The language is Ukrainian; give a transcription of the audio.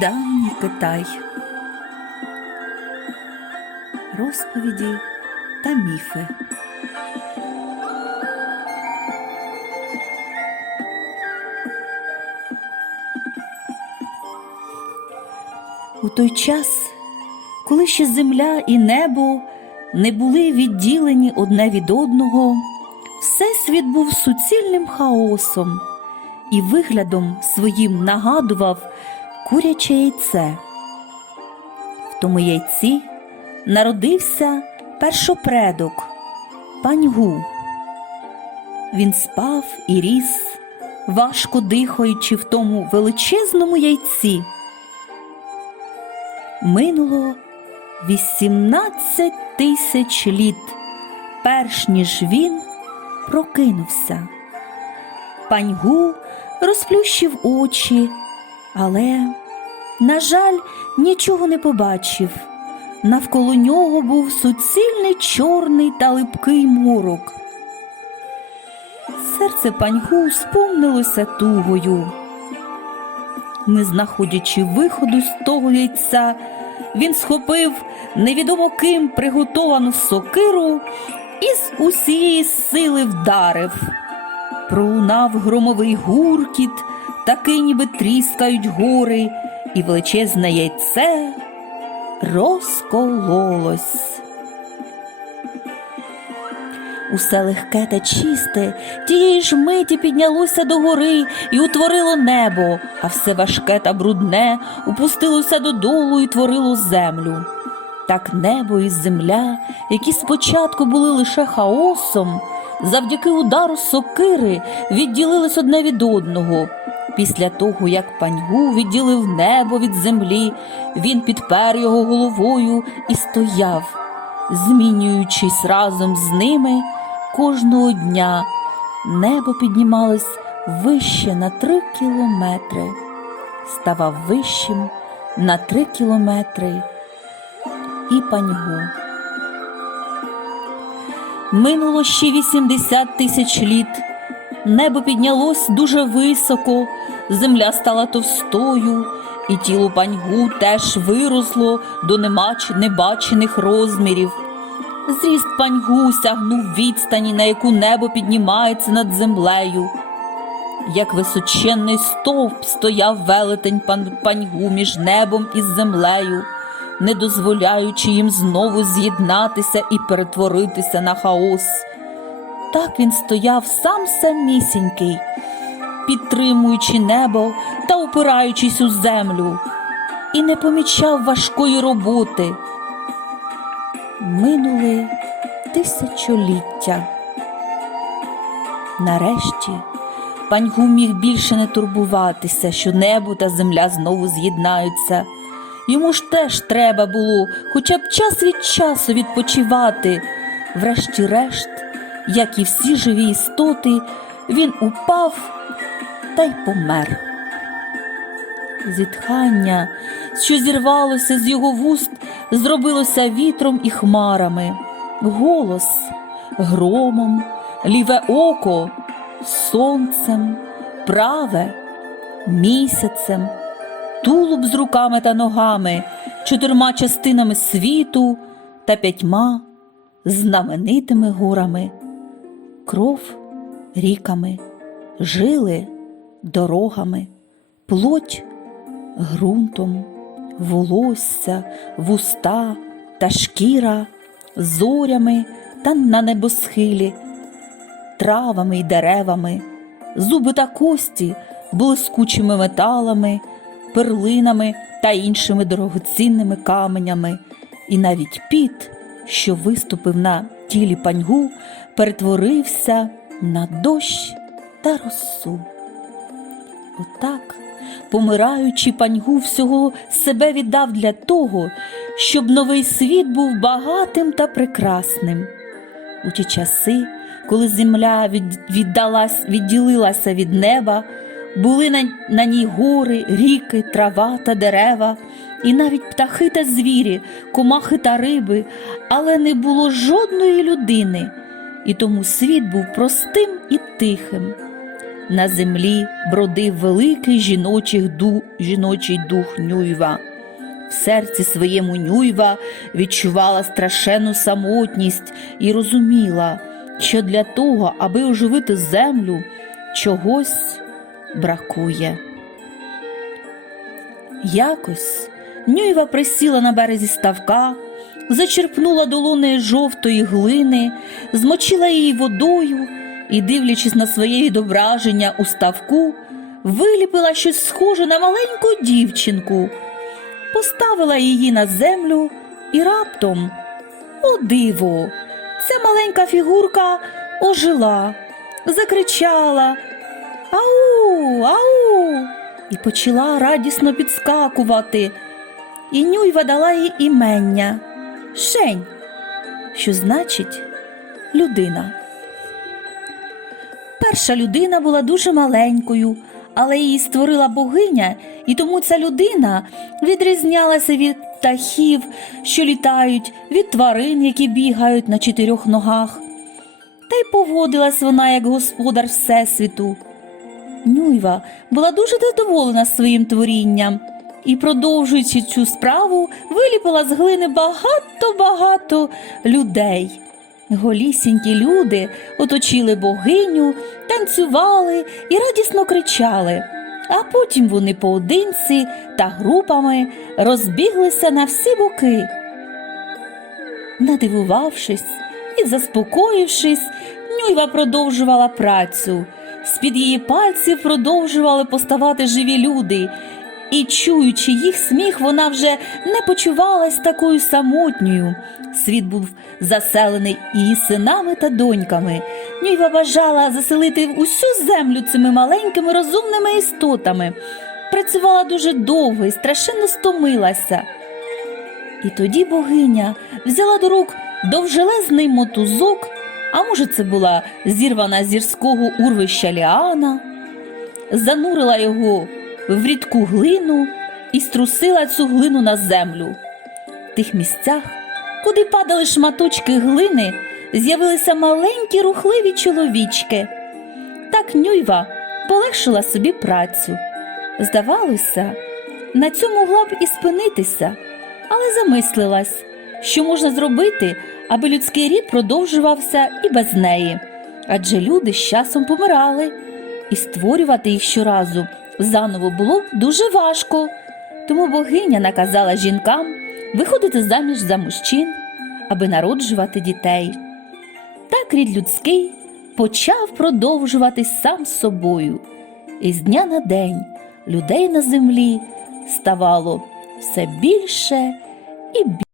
Давній Китай. Розповіді та міфи. У той час, коли ще земля і небо не були відділені одне від одного, всесвіт був суцільним хаосом і виглядом своїм нагадував куряче яйце. В тому яйці народився першопредок паньгу. Він спав і ріс, важко дихаючи в тому величезному яйці. Минуло 18 тисяч літ, перш ніж він прокинувся. Паньгу розплющив очі, але, на жаль, нічого не побачив. Навколо нього був суцільний чорний та липкий морок. Серце паньгу сповнилося тугою. Не знаходячи виходу з того яйця, він схопив невідомо ким приготовану сокиру і з усієї сили вдарив. Пролунав громовий гуркіт, такий ніби тріскають гори, і величезне яйце розкололось. Усе легке та чисте тієї ж миті піднялося до гори і утворило небо, а все важке та брудне упустилося додолу і творило землю. Так небо і земля, які спочатку були лише хаосом, завдяки удару сокири відділились одне від одного. Після того, як паньгу відділив небо від землі, він підпер його головою і стояв, змінюючись разом з ними кожного дня. Небо піднімалось вище на три кілометри, ставав вищим на три кілометри і паньгу. Минуло ще 80 тисяч літ. Небо піднялось дуже високо, земля стала товстою, і тіло паньгу теж виросло до немач... небачених розмірів. Зріст паньгу сягнув відстані, на яку небо піднімається над землею. Як височенний стовп стояв велетень пан... паньгу між небом і землею, не дозволяючи їм знову з'єднатися і перетворитися на хаос. Так він стояв сам самісінький, підтримуючи небо та упираючись у землю, і не помічав важкої роботи. Минули тисячоліття. Нарешті паньгу міг більше не турбуватися, що небо та земля знову з'єднаються. Йому ж теж треба було хоча б час від часу відпочивати. Врешті-решт, як і всі живі істоти, він упав та й помер. Зітхання, що зірвалося з його вуст, зробилося вітром і хмарами, голос громом, ліве око сонцем, праве місяцем, тулуб з руками та ногами, чотирма частинами світу та п'ятьма знаменитими горами, кров ріками, жили дорогами, плоть ґрунтом, волосся, вуста та шкіра, зорями та на небосхилі, травами й деревами, зуби та кості блискучими металами, перлинами та іншими дорогоцінними каменями, і навіть піт, що виступив на тілі паньгу, перетворився на дощ та росу. Отак, помираючи, паньгу всього себе віддав для того, щоб новий світ був багатим та прекрасним. У ті часи, коли земля віддалась, відділилася від неба, були на, на ній гори, ріки, трава та дерева, і навіть птахи та звірі, комахи та риби, але не було жодної людини, і тому світ був простим і тихим. На землі бродив великий жіночий дух, жіночий дух Нюйва. В серці своєму Нюйва відчувала страшенну самотність і розуміла, що для того, аби оживити землю, чогось бракує. Якось Нюйва присіла на березі ставка, зачерпнула долонею жовтої глини, змочила її водою і, дивлячись на своє відображення у ставку, виліпила щось схоже на маленьку дівчинку, поставила її на землю і раптом, о диво, ця маленька фігурка ожила, закричала Ау, ау! і почала радісно підскакувати. І Нюйва дала їй імення Шень, що значить людина. Перша людина була дуже маленькою, але її створила богиня, і тому ця людина відрізнялася від птахів, що літають, від тварин, які бігають на чотирьох ногах. Та й поводилась вона як господар Всесвіту. Нюйва була дуже задоволена своїм творінням і, продовжуючи цю справу, виліпила з глини багато-багато людей. Голісінькі люди оточили богиню, танцювали і радісно кричали, а потім вони поодинці та групами розбіглися на всі боки. Надивувавшись і заспокоївшись, Нюйва продовжувала працю. З-під її пальців продовжували поставати живі люди, і, чуючи їх сміх, вона вже не почувалась такою самотньою. Світ був заселений її синами та доньками. Нюйва бажала заселити усю землю цими маленькими розумними істотами. Працювала дуже довго і страшенно стомилася. І тоді богиня взяла до рук довжелезний мотузок, а може, це була зірвана з гірського урвища ліана, занурила його в рідку глину і струсила цю глину на землю. В тих місцях, куди падали шматочки глини, з'явилися маленькі рухливі чоловічки. Так Нюйва полегшила собі працю. Здавалося, на цьому могла б і спинитися, але замислилась, що можна зробити, аби людський рід продовжувався і без неї. Адже люди з часом помирали, і створювати їх щоразу заново було дуже важко. Тому богиня наказала жінкам виходити заміж за мужчин, аби народжувати дітей. Так рід людський почав продовжуватись сам собою, і з дня на день людей на землі ставало все більше і більше.